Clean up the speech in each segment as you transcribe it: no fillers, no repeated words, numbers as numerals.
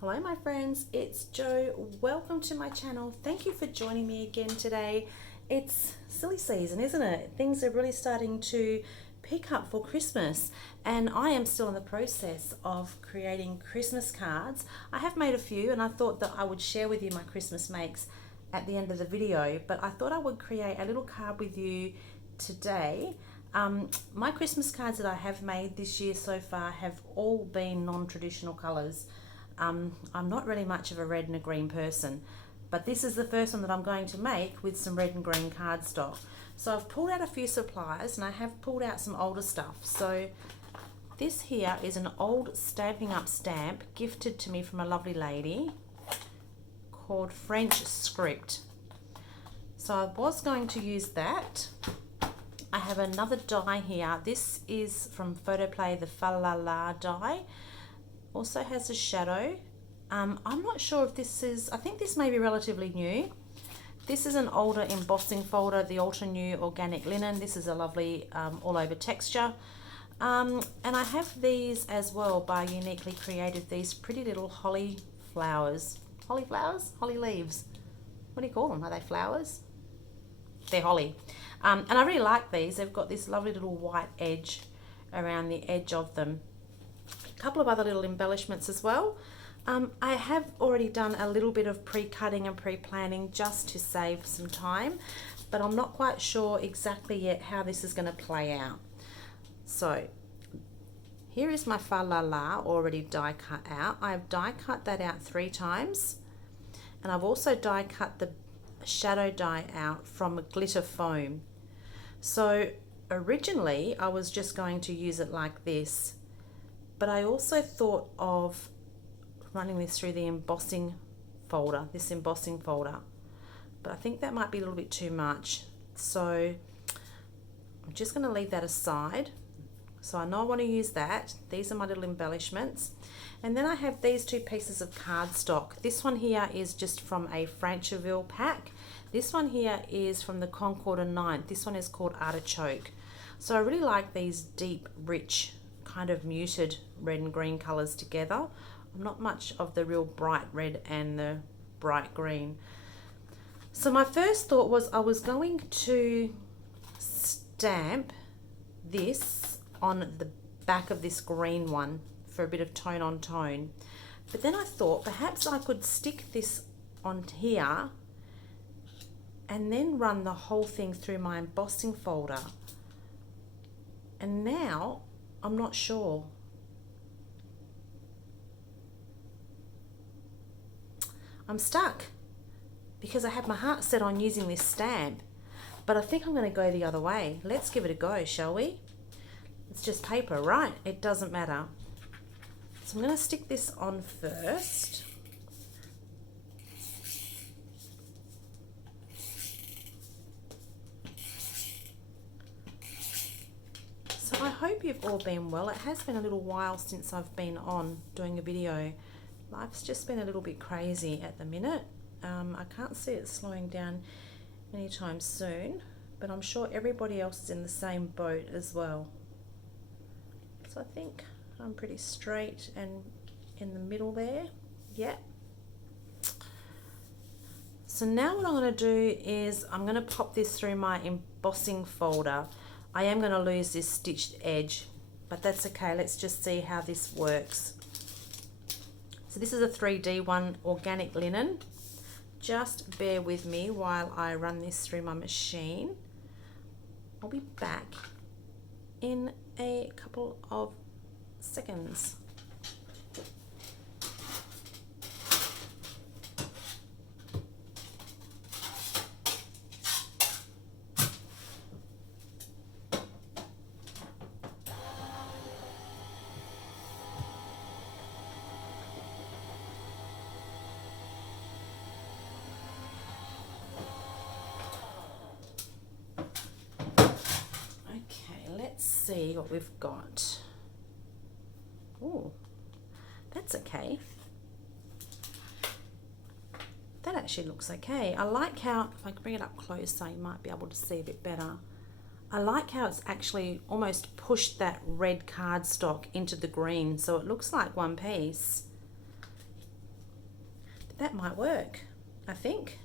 Hello my friends, it's Jo. Welcome to my channel. Thank you for joining me again today. It's silly season, isn't it? Things are really starting to pick up for Christmas and I am still in the process of creating Christmas cards. I have made a few and I thought that I would share with you my Christmas makes at the end of the video, but I thought I would create a little card with you today. My Christmas cards that I have made this year so far have all been non-traditional colours. I'm not really much of a red and a green person, but this is the first one that I'm going to make with some red and green cardstock. So I've pulled out a few supplies and I have pulled out some older stuff. So this here is an old Stampin' Up stamp gifted to me from a lovely lady called French Script. So I was going to use that. I have another die here. This is from Photoplay, the Fa La La die. Also has a shadow. I'm not sure if this is, I think this may be relatively new. This is an older embossing folder, the Ultra New Organic Linen. This is a lovely all over texture. And I have these as well by Uniquely Created, these pretty little holly flowers. Holly flowers? Holly leaves. What do you call them? Are they flowers? They're holly. And I really like these. They've got this lovely little white edge around the edge of them. A couple of other little embellishments as well. I have already done a little bit of pre-cutting and pre-planning just to save some time, but I'm not quite sure exactly yet how this is going to play out. So here is my Fa La La already die cut out. I have die cut that out 3 times, and I've also die cut the shadow die out from glitter foam. So originally I was just going to use it like this, but I also thought of running this through the embossing folder, this embossing folder, but I think that might be a little bit too much. So I'm just going to leave that aside. So I know I want to use that. These are my little embellishments. And then I have these 2 pieces of cardstock. This one here is just from a Franceville pack. This one here is from the Concord and 9th. This one is called Artichoke. So I really like these deep, rich, kind of muted red and green colors together. I'm not much of the real bright red and the bright green. So my first thought was I was going to stamp this on the back of this green one for a bit of tone on tone. But then I thought perhaps I could stick this on here and then run the whole thing through my embossing folder. And now I'm not sure. I'm stuck because I had my heart set on using this stamp, but I think I'm going to go the other way. Let's give it a go, shall we? It's just paper, right? It doesn't matter. So I'm going to stick this on first. So I hope you've all been well. It has been a little while since I've been on doing a video. Life's just been a little bit crazy at the minute. I can't see it slowing down anytime soon, but I'm sure everybody else is in the same boat as well. So I think I'm pretty straight and in the middle there. Yeah. So now what I'm going to do is I'm going to pop this through my embossing folder. I am going to lose this stitched edge, but that's okay. Let's just see how this works. So this is a 3D one, organic linen. Just bear with me while I run this through my machine. I'll be back in a couple of seconds. See what we've got. Oh, that's okay. That actually looks okay. I like how, if I can bring it up closer, you might be able to see a bit better. I like how it's actually almost pushed that red cardstock into the green, so it looks like one piece. that might work, I think.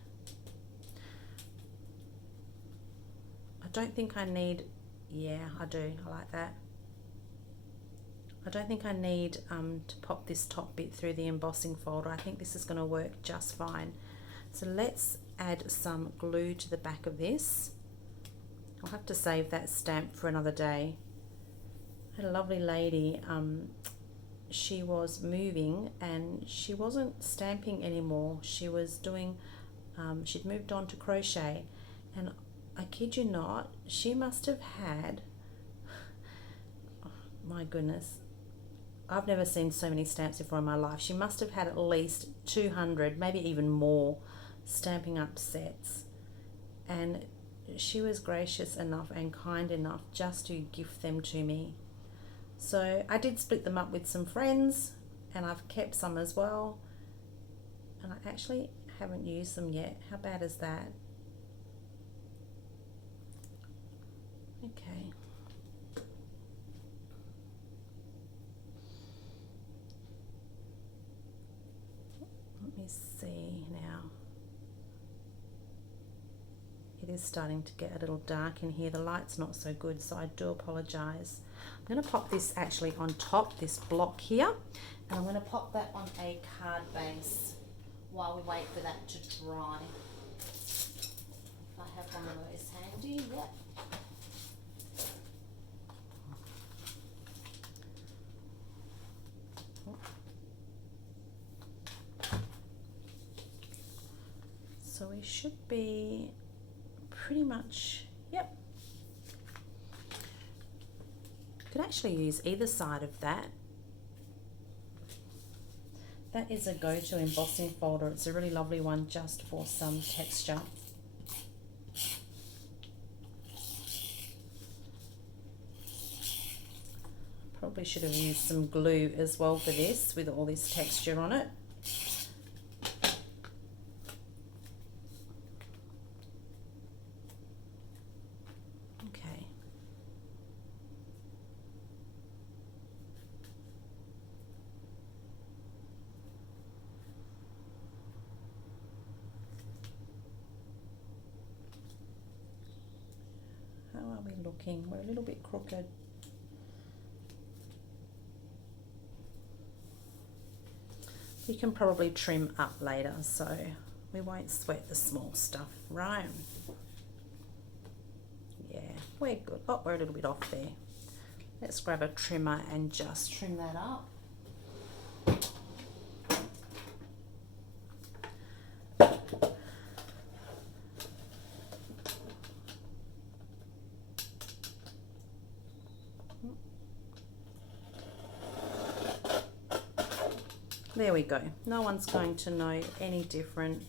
I don't think I need, yeah, I do, I like that. I don't think I need to pop this top bit through the embossing folder. I think this is going to work just fine. So let's add some glue to the back of this. I'll have to save that stamp for another day. I had a lovely lady, she was moving and she wasn't stamping anymore. She was doing, she'd moved on to crochet, and I kid you not, she must have had, oh my goodness, I've never seen so many stamps before in my life. She must have had at least 200, maybe even more, stamping up sets. And she was gracious enough and kind enough just to gift them to me. So I did split them up with some friends, and I've kept some as well. And I actually haven't used them yet. How bad is that? Okay. Let me see now. It is starting to get a little dark in here. The light's not so good, so I do apologize. I'm going to pop this actually on top, this block here, and I'm going to pop that on a card base while we wait for that to dry. I have one of those handy, yep. So we should be pretty much, yep. Could actually use either side of that. That is a go-to embossing folder. It's a really lovely one just for some texture. Probably should have used some glue as well for this, with all this texture on it. How are we looking? We're a little bit crooked. You can probably trim up later, so we won't sweat the small stuff, right? Yeah, we're good. Oh, we're a little bit off there. Let's grab a trimmer and just trim that up. There we go. No one's going to know any different.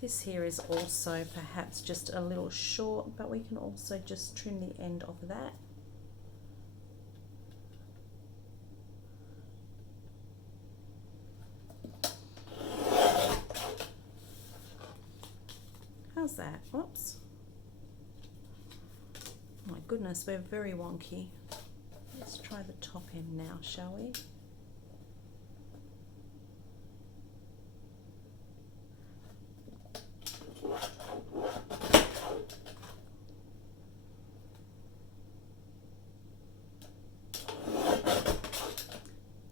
This here is also perhaps just a little short, but we can also just trim the end of that. How's that? Whoops. Oh my goodness, we're very wonky. Let's try the top end now, shall we?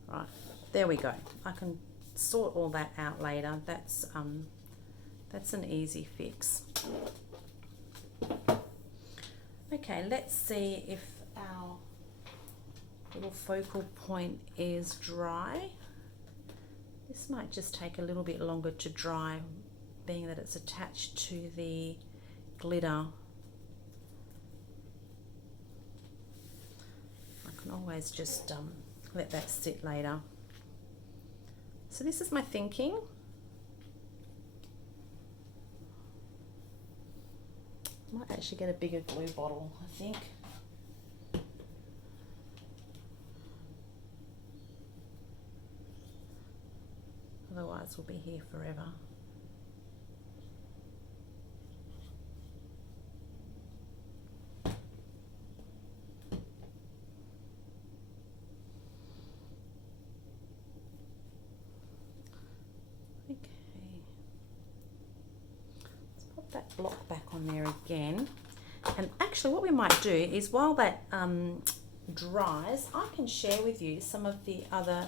Right, there we go. I can sort all that out later. That's an easy fix. Okay, let's see if our little focal point is dry. This might just take a little bit longer to dry, being that it's attached to the glitter. I can always just let that sit later. So this is my thinking. Might actually get a bigger glue bottle, I think. Otherwise we'll be here forever. Okay. block back on there again. And actually what we might do is while that dries, I can share with you some of the other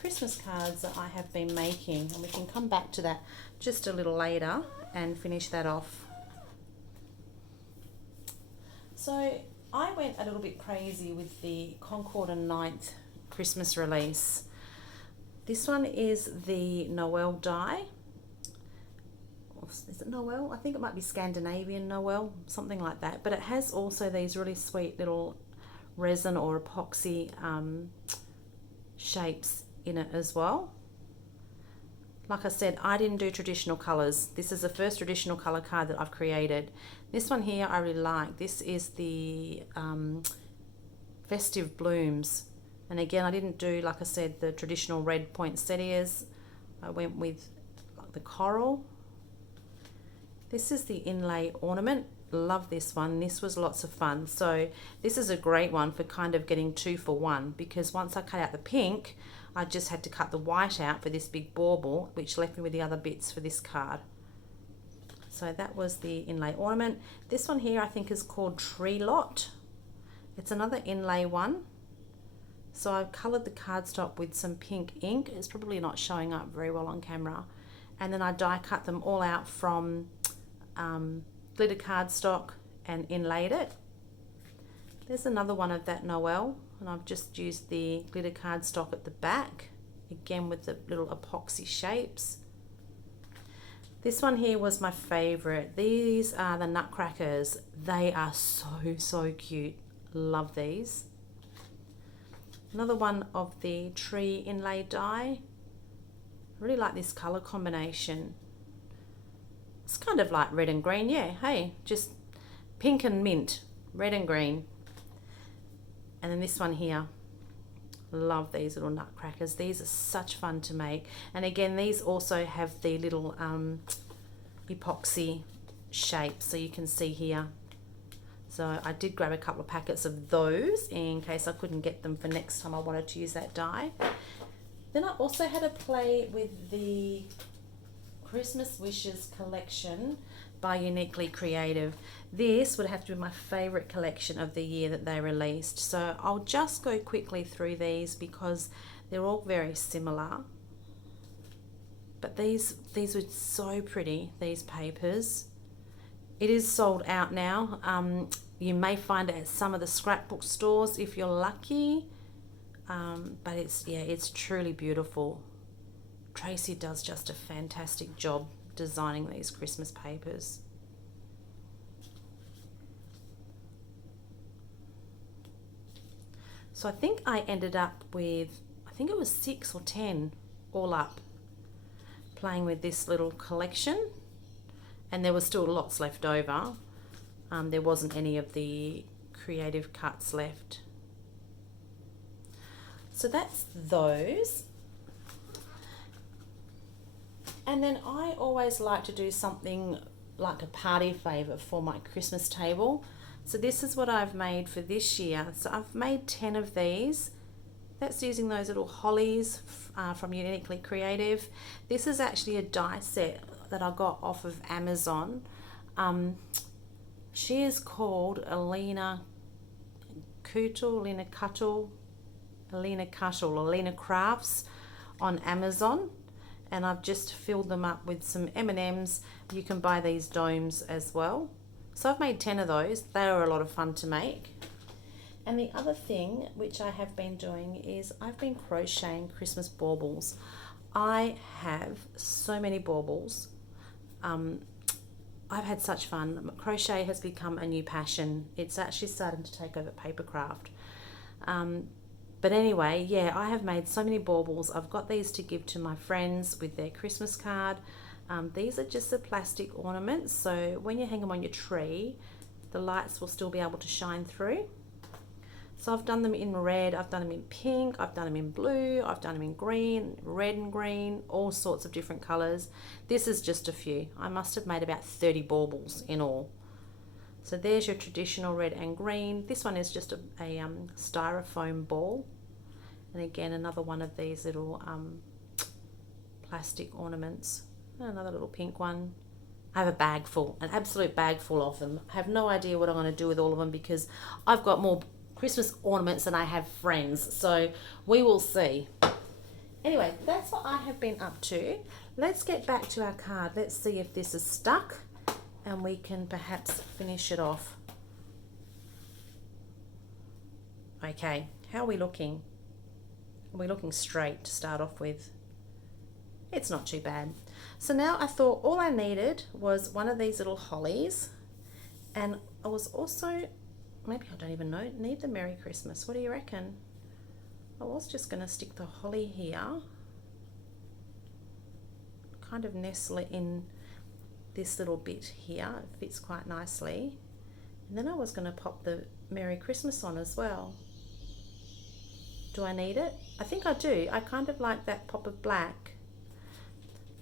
Christmas cards that I have been making, and we can come back to that just a little later and finish that off. So I went a little bit crazy with the Concord and Ninth Christmas release. This one is the Noel die. Is it Noel? I think it might be Scandinavian Noel, something like that. But it has also these really sweet little resin or epoxy shapes in it as well. Like I said, I didn't do traditional colours. This is the first traditional colour card that I've created. This one here I really like. This is the Festive Blooms. And again, I didn't do, like I said, the traditional red poinsettias. I went with the coral. This is the inlay ornament. Love this one. This was lots of fun. So this is a great one for kind of getting 2 for 1, because once I cut out the pink, I just had to cut the white out for this big bauble, which left me with the other bits for this card. So that was the inlay ornament. This one here I think is called Tree Lot. It's another inlay one. So I've coloured the cardstock with some pink ink. It's probably not showing up very well on camera. And then I die cut them all out from glitter cardstock and inlaid it. There's another one of that Noel, and I've just used the glitter cardstock at the back, again with the little epoxy shapes. This one here was my favourite. These are the Nutcrackers. They are so cute. Love these. Another one of the tree inlay die. I really like this colour combination. It's kind of like red and green, yeah, hey, just pink and mint, red and green. And then this one here, love these little nutcrackers. These are such fun to make. And again, these also have the little epoxy shapes, so you can see here. So I did grab a couple of packets of those in case I couldn't get them for next time I wanted to use that die. Then I also had a play with the Christmas Wishes collection by Uniquely Creative. This would have to be my favourite collection of the year that they released. So I'll just go quickly through these because they're all very similar. But these were so pretty, these papers. It is sold out now. You may find it at some of the scrapbook stores if you're lucky. But it's truly beautiful. Tracy does just a fantastic job designing these Christmas papers. So I think I ended up with, I think it was 6 or 10 all up, playing with this little collection. And there was still lots left over. There wasn't any of the creative cuts left. So that's those. And then I always like to do something like a party favour for my Christmas table. So this is what I've made for this year. So I've made 10 of these. That's using those little hollies from Uniquely Creative. This is actually a die set that I got off of Amazon. She is called Alina Crafts on Amazon. And I've just filled them up with some M&Ms. You can buy these domes as well. So I've made 10 of those. They are a lot of fun to make. And the other thing which I have been doing is I've been crocheting Christmas baubles. I have so many baubles. I've had such fun. Crochet has become a new passion. It's actually starting to take over papercraft. But anyway, yeah, I have made so many baubles. I've got these to give to my friends with their Christmas card. These are just the plastic ornaments, so when you hang them on your tree, the lights will still be able to shine through. So I've done them in red, I've done them in pink, I've done them in blue, I've done them in green, red and green, all sorts of different colours. This is just a few. I must have made about 30 baubles in all. So there's your traditional red and green. This one is just a styrofoam ball. And again, another one of these little plastic ornaments. Another little pink one. I have a bag full, an absolute bag full of them. I have no idea what I'm going to do with all of them because I've got more Christmas ornaments than I have friends. So we will see. Anyway, that's what I have been up to. Let's get back to our card. Let's see if this is stuck and we can perhaps finish it off. Okay, how are we looking? Are we looking straight to start off with? It's not too bad. So now I thought all I needed was one of these little hollies, and I was also, maybe I don't even know, need the Merry Christmas. What do you reckon? I was just going to stick the holly here, kind of nestle it in this little bit here. It fits quite nicely. And then I was going to pop the Merry Christmas on as well. Do I need it? I think I do. I kind of like that pop of black.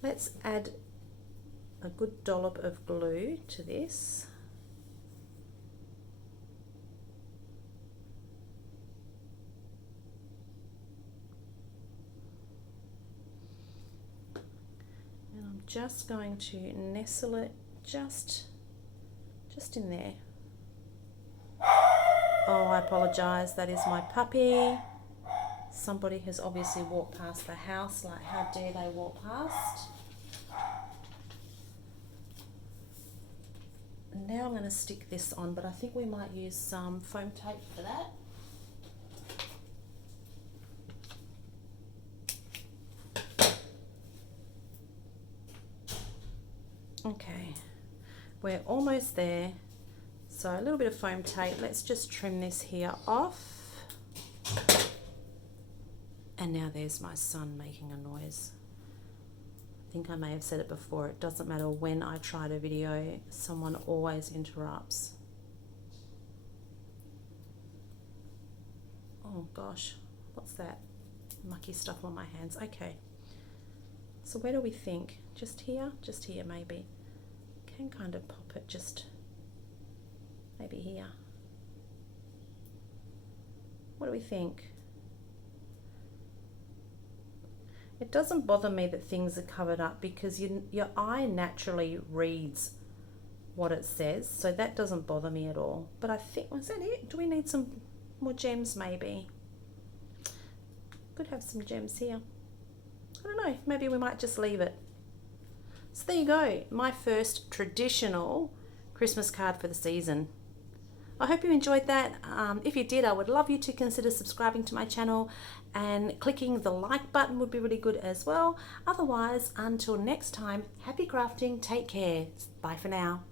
Let's add a good dollop of glue to this. And I'm just going to nestle it just in there. Oh, I apologize. That is my puppy. Somebody has obviously walked past the house. Like, how dare they walk past? Now I'm going to stick this on, but I think we might use some foam tape for that. Okay, we're almost there. So a little bit of foam tape. Let's just trim this here off. And now there's my son making a noise. I think I may have said it before. It doesn't matter when I try to video, someone always interrupts. Oh gosh, what's that? Mucky stuff on my hands. Okay. So where do we think? Just here? Just here maybe. Can kind of pop it just maybe here. What do we think? It doesn't bother me that things are covered up because your eye naturally reads what it says, so that doesn't bother me at all. But I think, was that it? Do we need some more gems maybe? Could have some gems here. I don't know, maybe we might just leave it. So there you go, my first traditional Christmas card for the season. I hope you enjoyed that. If you did, I would love you to consider subscribing to my channel, and clicking the like button would be really good as well. Otherwise, until next time, happy crafting, take care. Bye for now.